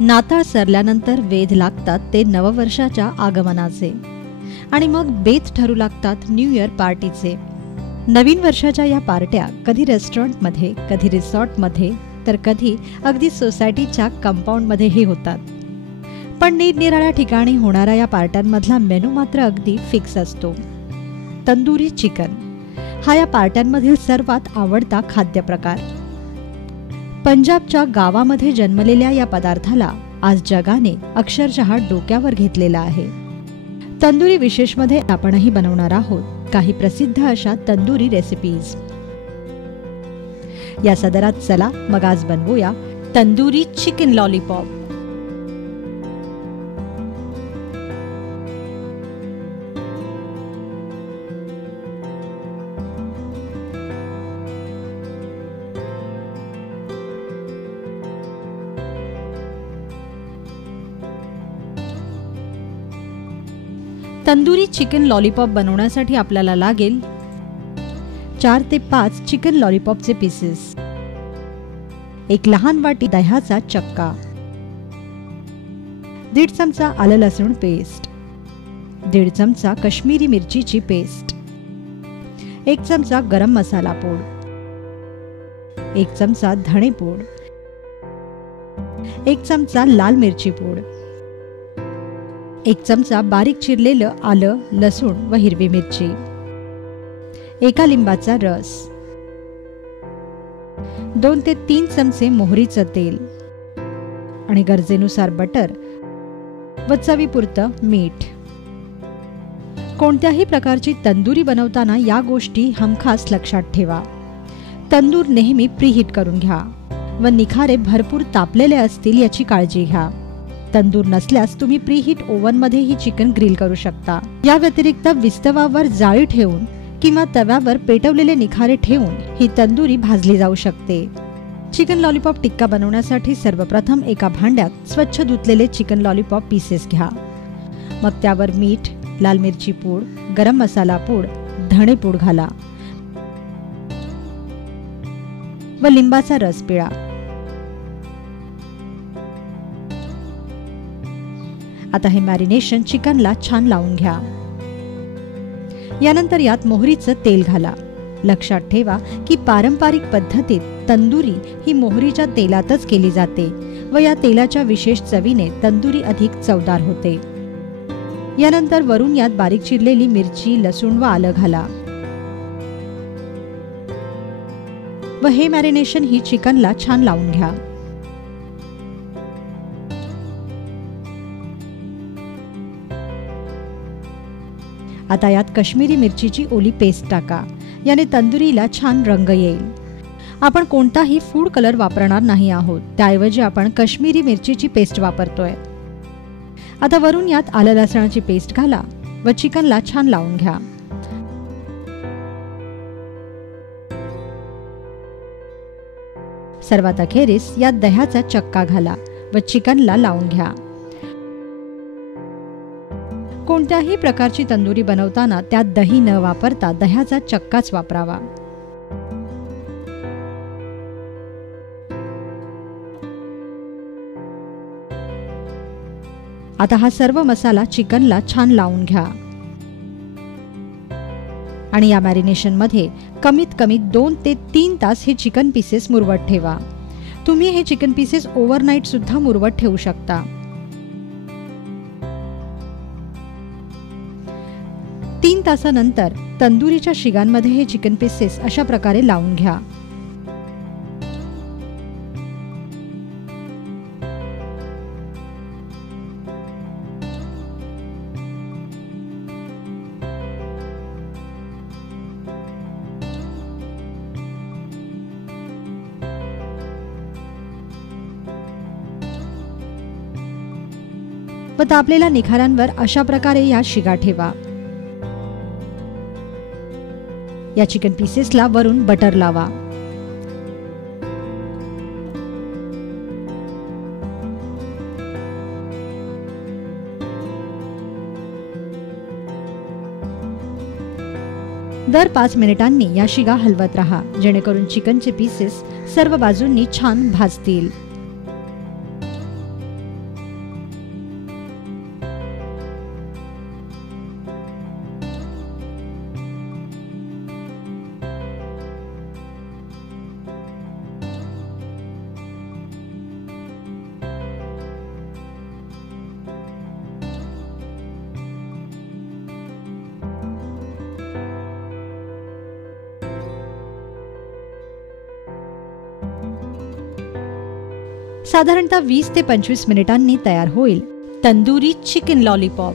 नाताळ सरल्यानंतर वेध लागतात ते नववर्षाच्या आगमनाचे आणि मग बेत ठरू लागतात न्यू इयर पार्टीचे. नवीन वर्षाच्या या पार्ट्या कधी रेस्टॉरंटमध्ये, कधी रिसॉर्टमध्ये, तर कधी अगदी सोसायटीच्या कंपाऊंडमध्येही होतात. पण निरनिराळ्या ठिकाणी होणाऱ्या या पार्ट्यांमधला मेनू मात्र अगदी फिक्स असतो. तंदुरी चिकन हा या पार्ट्यांमधील सर्वात आवडता खाद्यप्रकार. पंजाबच्या गावामध्ये जन्मलेल्या या पदार्थाला आज जगाने अक्षरशः डोक्यावर घेतलेला आहे. तंदुरी विशेषमध्ये आपणही बनवणार आहोत काही प्रसिद्ध अशा तंदुरी रेसिपीज. या सदरात चला मग आज बनवूया tandoori chicken lollipop. Tandoori chicken lollipop बनवण्यासाठी आपल्याला लागेल 4 ते 5 चिकन लॉलीपॉपचे पीसेस, एक लहान वाटी दह्याचा चक्का, 1.5 चमचा आलं लसूण पेस्ट, 1.5 चमचा काश्मीरी मिरचीची पेस्ट, 1 चमचा गरम मसाला पूड, 1 चमचा धणे पूड, 1 चमचा लाल मिरची पूड, 1 चमचा बारीक चिरलेलं आलं, लसूण व हिरवी मिरची, 1 लिंबाचा रस, 2 ते 3 चमचे मोहरीचं तेल आणि गरजेनुसार बटर व चवीपुरतं मीठ. कोणत्याही प्रकारची तंदुरी बनवताना या गोष्टी हमखास लक्षात ठेवा. तंदूर नेहमी प्रीहीट करून घ्या व निखारे भरपूर तापलेले असतील याची काळजी घ्या. तंदूर नसल्यास तुम्ही प्रीहीट ओव्हनमध्ये ही चिकन ग्रिल करू शकता. या व्यतिरिक्त विस्तवावर जाळी ठेवून किंवा तव्यावर पेटवलेले निखारे ठेवून ही तंदुरी भाजली जाऊ शकते. चिकन लॉलीपॉप टिक्का बनवण्यासाठी सर्वप्रथम एका भांड्यात स्वच्छ धुतलेले चिकन लॉलीपॉप पीसेस घ्या. मग त्यावर मीठ, लाल मिरची पूड, गरम मसाला पूड, धणे पूड घाला व लिंबाचा रस पिळा. आता हे मॅरिनेशन चिकनला छान लावून घ्या. यानंतर यात मोहरीचं तेल घाला. लक्षात ठेवा की पारंपरिक पद्धतीत तंदुरी ही मोहरीच्या तेलातच केली जाते व या तेलाच्या विशेष चवीने तंदुरी अधिक चवदार होते. यानंतर वरून यात बारीक चिरलेली मिरची, लसूण व आलं घाला व हे मॅरिनेशन ही चिकनला छान लावून घ्या. आता यात काश्मीरी मिरचीची ओली पेस्ट टाका. याने तंदुरीला छान रंग येईल. आपण कोणताही फूड कलर वापरणार नाही आहोत, त्याऐवजी आपण काश्मीरी मिरचीची पेस्ट वापरतोय. आता वरून यात आलं लसणाची पेस्ट घाला व चिकनला छान लावून घ्या. सर्वात अखेरीस यात दह्याचा चक्का घाला व चिकनला लावून घ्या. कोणत्याही प्रकारची तंदुरी बनवताना त्यात दही न वापरता दह्याचा चक्काच वापरावा. आता हा सर्व मसाला चिकनला छान लावून घ्या आणि या मॅरिनेशन मध्ये कमीत कमी 2 ते 3 तास हे चिकन पीसेस मुरवत ठेवा. तुम्ही हे चिकन पीसेस ओव्हरनाईट सुद्धा मुरवत ठेवू शकता. 3 तासानंतर तंदुरीच्या शिगांमध्ये हे चिकन पीसेस अशा प्रकारे लावून घ्या. व तापलेल्या निखाऱ्यांवर अशा प्रकारे या शिगा ठेवा. या चिकन पीसेसला वरून बटर लावा. दर 5 मिनिटांनी या शिगा हलवत राहा, जेणेकरून चिकनचे पीसेस सर्व बाजूंनी छान भाजतील. साधारणतः 20 ते 25 मिनिटांनी तयार होईल तंदुरी चिकन लॉलीपॉप.